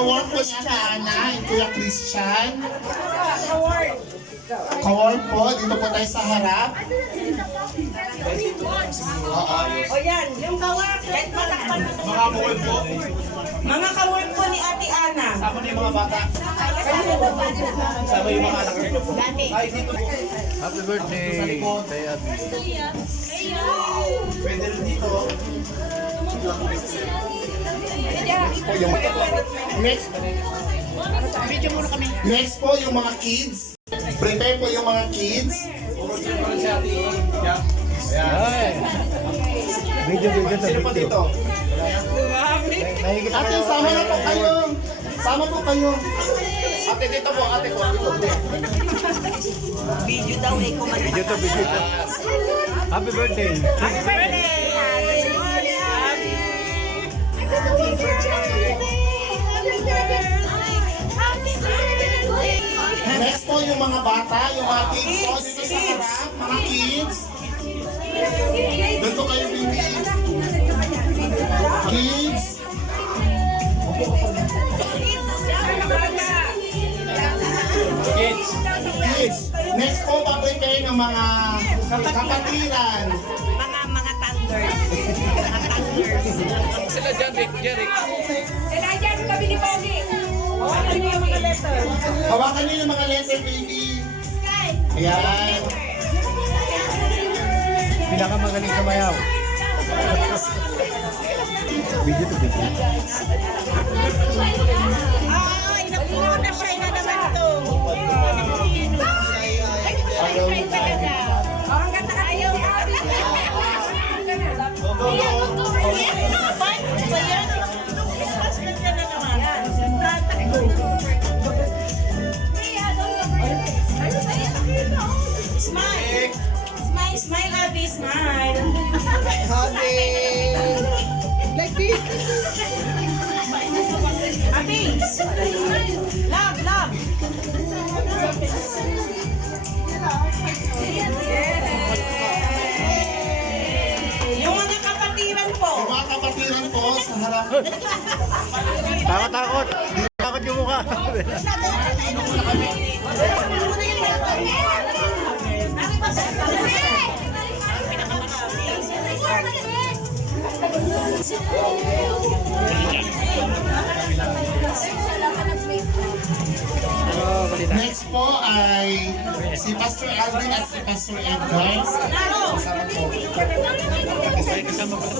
ka-work po ni Ate Ana and Kuya Christian. Ka-work po, dito po tayo sa harap. O yan, yung ka-work. Kahit matakpan. Mga buwan po. Mga ka-work po ni Ate Ana. Sama na yung mga bata. Sama yung mga anak nyo po. Ay, dito. Happy birthday kay Abby. Pwede rin dito. Next po yung mga kids. Prepare po yung mga kids. Ay! Video to Sino pa dito? Nahigit Ate, sama na po kayo. Sama po kayo. Ate, dito po. Ate ko. Video daw eh kung Video to. Happy birthday! Happy birthday! Next po yung mga bata, yung mga kids po dito sa harap. Mga kids. Dito kayo, baby. Kids. Kids. Kids. Next po, pa-prepare ng mga kapatiran. Mga thunders. Mga thunders. Sila Jeric. Sila dyan, kami ni Pogi. Ano yung mga letter? Hawakan niyo yung mga letter, baby. Ayan. Pinakamagaling sumayaw. Video to video. Ay, naku, na-try na naman ito. Ay, talaga. Ang ganda ka ayaw. Smile! Smile, smile, Abby, smile! Like this! Abby! Love, love! Yung mga kapatiran po! Yung mga kapatiran po sa harap. Takot! Takot yung mukha. Next po ay si Pastor Alvin at si Pastor Edgar. Kasama po.